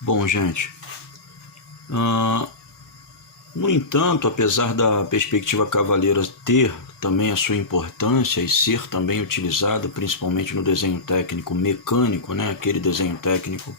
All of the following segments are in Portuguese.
Bom, gente, no entanto, apesar da perspectiva cavaleira ter também a sua importância e ser também utilizada, principalmente no desenho técnico mecânico, né? Aquele desenho técnico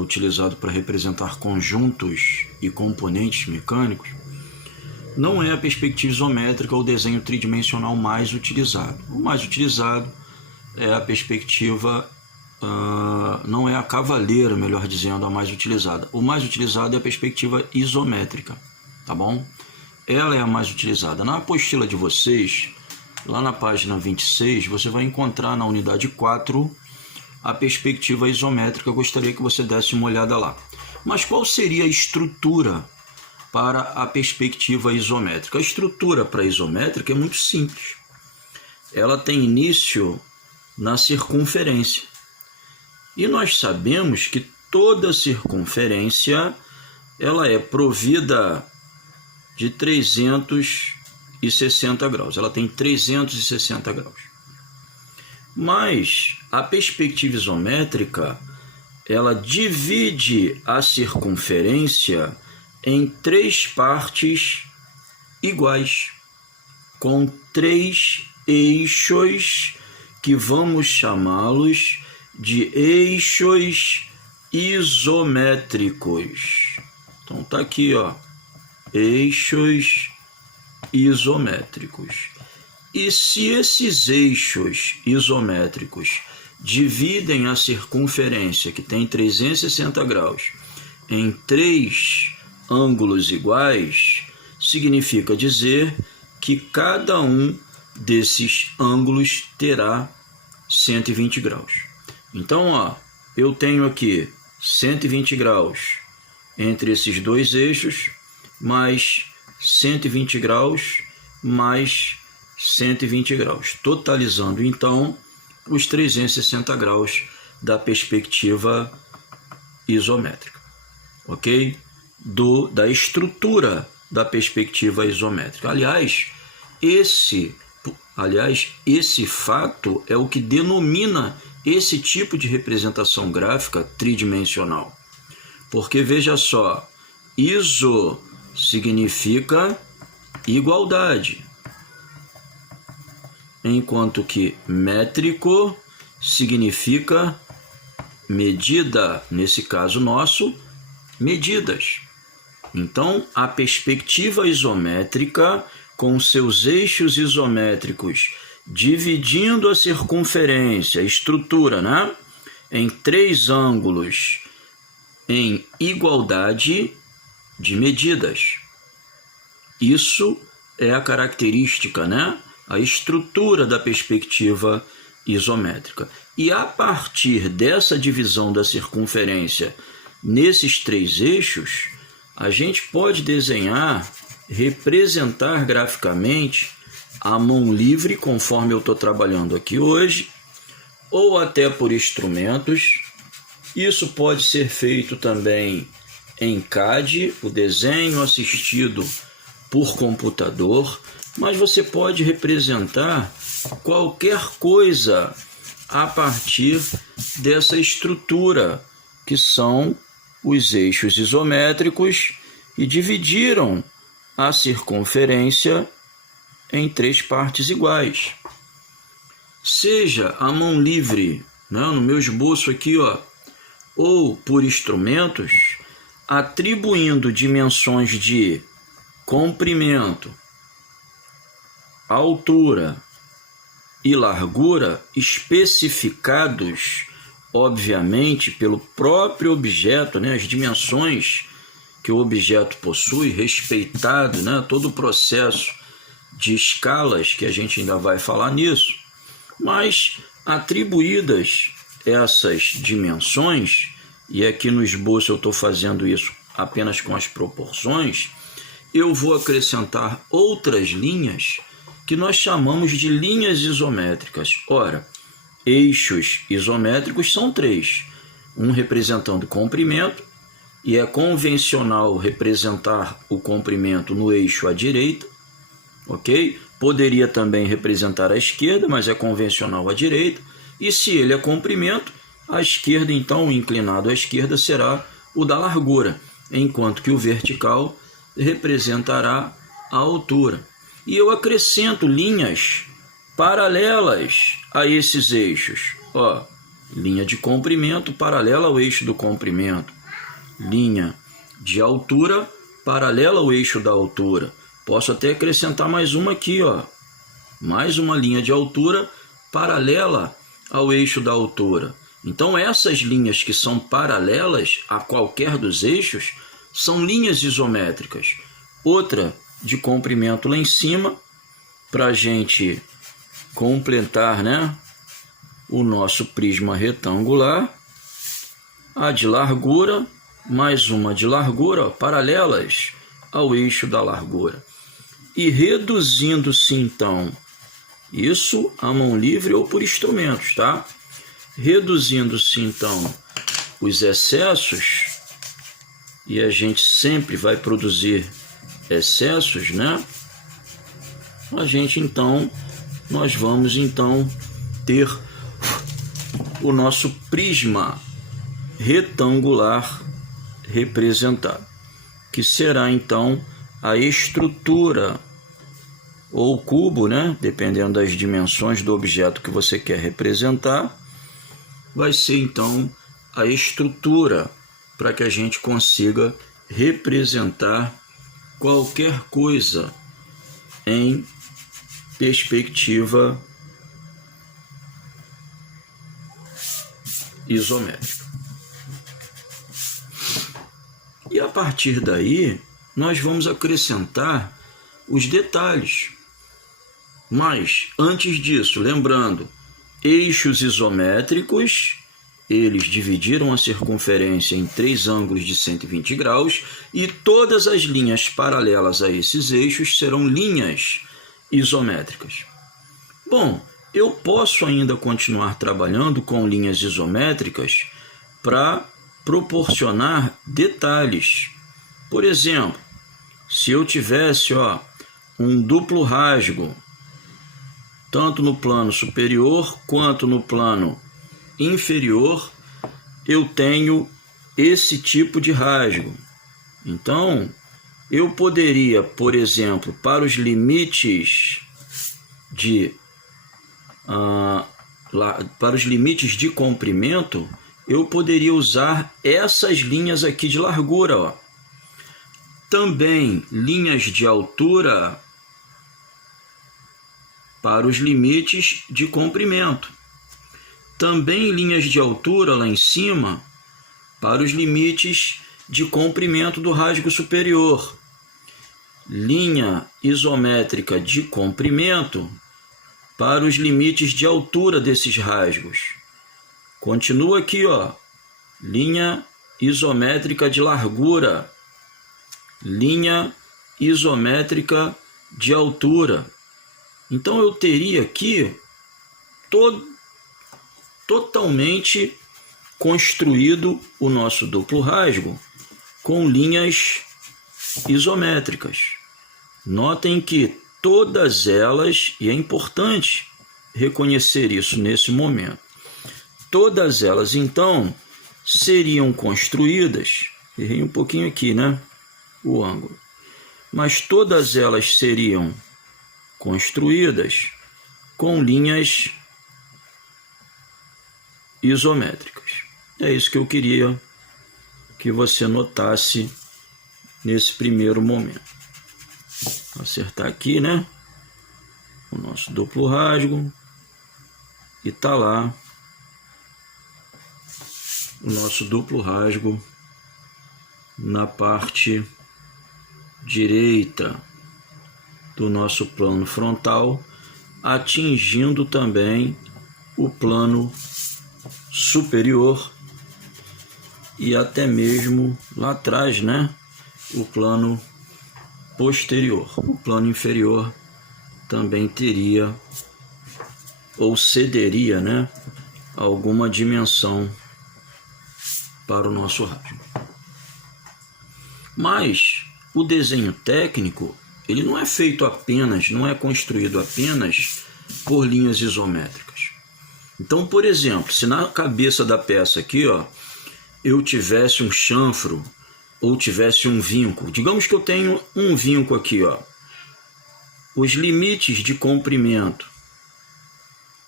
utilizado para representar conjuntos e componentes mecânicos, não é a perspectiva isométrica ou desenho tridimensional mais utilizado. O mais utilizado é a perspectiva, não é a cavaleira, melhor dizendo, a mais utilizada. O mais utilizado é a perspectiva isométrica, tá bom? Ela é a mais utilizada. Na apostila de vocês, lá na página 26, você vai encontrar na unidade 4 a perspectiva isométrica. Eu gostaria que você desse uma olhada lá. Mas qual seria a estrutura para a perspectiva isométrica? A estrutura para a isométrica é muito simples. Ela tem início na circunferência. E nós sabemos que toda circunferência ela é provida de 360 graus. Ela tem 360 graus. Mas a perspectiva isométrica, ela divide a circunferência em 3 partes iguais, com 3 eixos que vamos chamá-los de eixos isométricos. Então tá aqui, ó, eixos isométricos. E se esses eixos isométricos dividem a circunferência, que tem 360 graus, em 3 ângulos iguais, significa dizer que cada um desses ângulos terá 120 graus. Então, ó, eu tenho aqui 120 graus entre esses 2 eixos, mais 120 graus, mais 120 graus, totalizando então os 360 graus da perspectiva isométrica, ok? Da estrutura da perspectiva isométrica. Aliás, esse fato é o que denomina esse tipo de representação gráfica tridimensional. Porque veja só, iso significa igualdade, enquanto que métrico significa medida, nesse caso nosso, medidas. Então, a perspectiva isométrica, com seus eixos isométricos dividindo a circunferência, a estrutura, né, em 3 ângulos em igualdade de medidas. Isso é a característica, né, a estrutura da perspectiva isométrica. E a partir dessa divisão da circunferência nesses 3 eixos, a gente pode desenhar, representar graficamente a mão livre, conforme eu estou trabalhando aqui hoje, ou até por instrumentos. Isso pode ser feito também em CAD, o desenho assistido por computador, mas você pode representar qualquer coisa a partir dessa estrutura, que são os eixos isométricos, e dividiram a circunferência em 3 partes iguais. Seja a mão livre, né, no meu esboço aqui, ó, ou por instrumentos, atribuindo dimensões de comprimento, altura e largura especificados, obviamente, pelo próprio objeto, né, as dimensões que o objeto possui, respeitado, né, todo o processo de escalas, que a gente ainda vai falar nisso, mas atribuídas essas dimensões, e aqui no esboço eu estou fazendo isso apenas com as proporções, eu vou acrescentar outras linhas que nós chamamos de linhas isométricas. Ora, eixos isométricos são 3, um representando comprimento, e é convencional representar o comprimento no eixo à direita, ok? Poderia também representar à esquerda, mas é convencional à direita. E se ele é comprimento, A esquerda, então, o inclinado à esquerda será o da largura, enquanto que o vertical representará a altura. E eu acrescento linhas paralelas a esses eixos. Ó, linha de comprimento paralela ao eixo do comprimento. Linha de altura paralela ao eixo da altura. Posso até acrescentar mais uma aqui, ó. Mais uma linha de altura paralela ao eixo da altura. Então, essas linhas que são paralelas a qualquer dos eixos são linhas isométricas. Outra de comprimento lá em cima, para a gente completar, né, o nosso prisma retangular. A de largura, mais uma de largura, ó, paralelas ao eixo da largura. E reduzindo-se, então, isso a mão livre ou por instrumentos, tá? Reduzindo-se, então, os excessos, e a gente sempre vai produzir excessos, né? Nós vamos, então, ter o nosso prisma retangular representado, que será, então, a estrutura ou cubo, né? Dependendo das dimensões do objeto que você quer representar, vai ser, então, a estrutura para que a gente consiga representar qualquer coisa em perspectiva isométrica. E a partir daí, nós vamos acrescentar os detalhes. Mas, antes disso, lembrando, eixos isométricos, eles dividiram a circunferência em 3 ângulos de 120 graus e todas as linhas paralelas a esses eixos serão linhas isométricas. Bom, eu posso ainda continuar trabalhando com linhas isométricas para proporcionar detalhes. Por exemplo, se eu tivesse, ó, um duplo rasgo, tanto no plano superior quanto no plano inferior, eu tenho esse tipo de rasgo. Então, eu poderia, por exemplo, para os limites de comprimento, eu poderia usar essas linhas aqui de largura, ó. Também linhas de altura para os limites de comprimento. Também linhas de altura lá em cima para os limites de comprimento do rasgo superior. Linha isométrica de comprimento para os limites de altura desses rasgos. Continua aqui, ó. Linha isométrica de largura. Linha isométrica de altura. Então, eu teria aqui totalmente construído o nosso duplo rasgo com linhas isométricas. Notem que todas elas, e é importante reconhecer isso nesse momento, todas elas, então, seriam construídas, errei um pouquinho aqui, né? O ângulo. Mas todas elas seriam construídas com linhas isométricas. É isso que eu queria que você notasse nesse primeiro momento. Vou acertar aqui, né? O nosso duplo rasgo. E tá lá o nosso duplo rasgo na parte direita do nosso plano frontal, atingindo também o plano superior e até mesmo lá atrás, né, o plano posterior. O plano inferior também teria ou cederia, né, alguma dimensão para o nosso rasgo. Mas o desenho técnico, ele não é feito apenas, não é construído apenas por linhas isométricas. Então, por exemplo, se na cabeça da peça aqui, ó, eu tivesse um chanfro ou tivesse um vinco, digamos que eu tenho um vinco aqui, ó, os limites de comprimento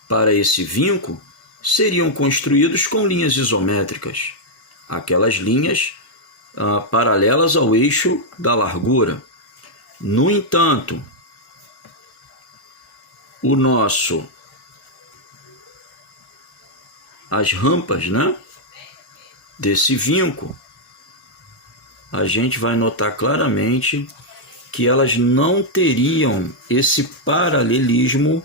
para esse vinco seriam construídos com linhas isométricas, aquelas linhas paralelas ao eixo da largura. No entanto, as rampas, né, desse vinco, a gente vai notar claramente que elas não teriam esse paralelismo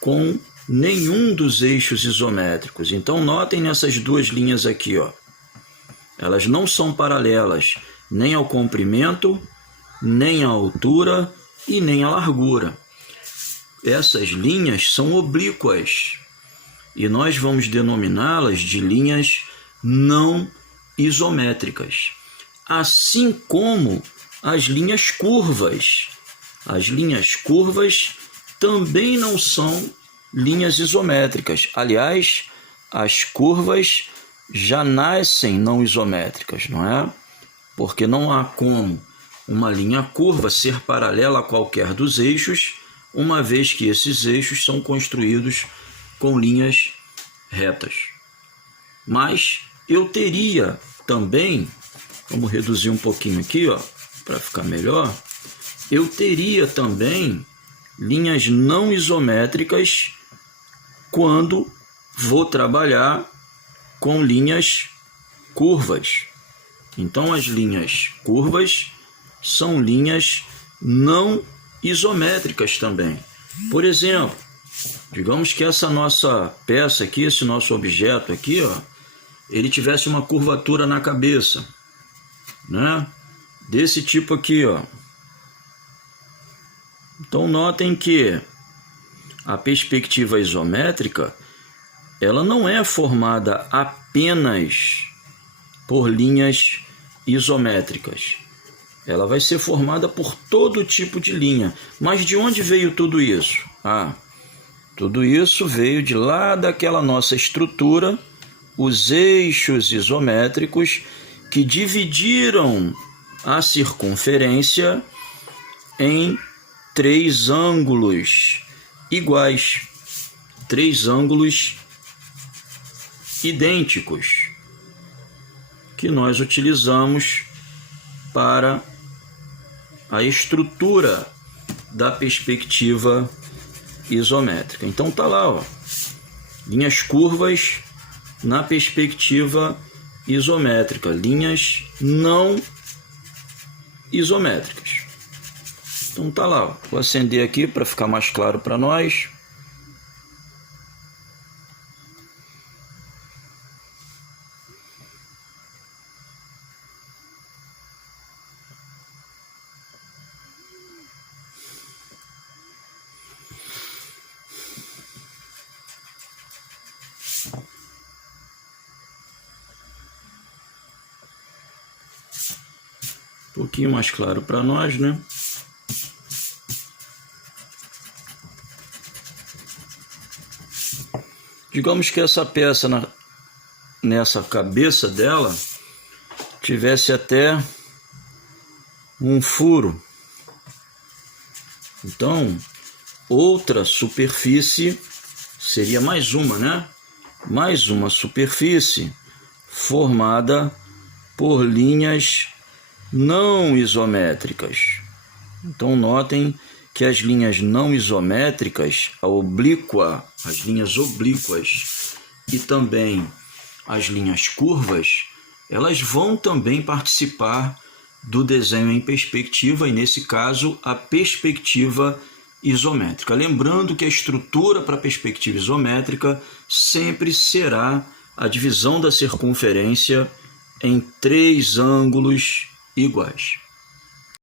com nenhum dos eixos isométricos. Então notem nessas duas linhas aqui, ó, elas não são paralelas nem ao comprimento, nem à altura e nem à largura. Essas linhas são oblíquas e nós vamos denominá-las de linhas não isométricas, assim como as linhas curvas. As linhas curvas também não são linhas isométricas. Aliás, as curvas já nascem não isométricas, não é? Porque não há como uma linha curva ser paralela a qualquer dos eixos, uma vez que esses eixos são construídos com linhas retas. Mas eu teria também, vamos reduzir um pouquinho aqui, ó, para ficar melhor, eu teria também linhas não isométricas quando vou trabalhar com linhas curvas. Então, as linhas curvas são linhas não isométricas também. Por exemplo, digamos que essa nossa peça aqui, esse nosso objeto aqui, ó, ele tivesse uma curvatura na cabeça, né? Desse tipo aqui, ó. Então, notem que a perspectiva isométrica, ela não é formada apenas por linhas isométricas. Ela vai ser formada por todo tipo de linha. Mas de onde veio tudo isso? Tudo isso veio de lá daquela nossa estrutura, os eixos isométricos que dividiram a circunferência em 3 ângulos iguais, 3 ângulos idênticos, que nós utilizamos para a estrutura da perspectiva isométrica. Então tá lá, ó, linhas curvas na perspectiva isométrica, linhas não isométricas. Então tá lá, ó. Vou acender aqui para ficar mais claro para nós. Um pouquinho mais claro para nós, né? Digamos que essa peça, nessa cabeça dela, tivesse até um furo. Então, outra superfície seria mais uma, né? Mais uma superfície formada por linhas não isométricas. Então, notem que as linhas não isométricas, as linhas oblíquas e também as linhas curvas, elas vão também participar do desenho em perspectiva, e nesse caso a perspectiva isométrica. Lembrando que a estrutura para a perspectiva isométrica sempre será a divisão da circunferência em 3 ângulos iguais.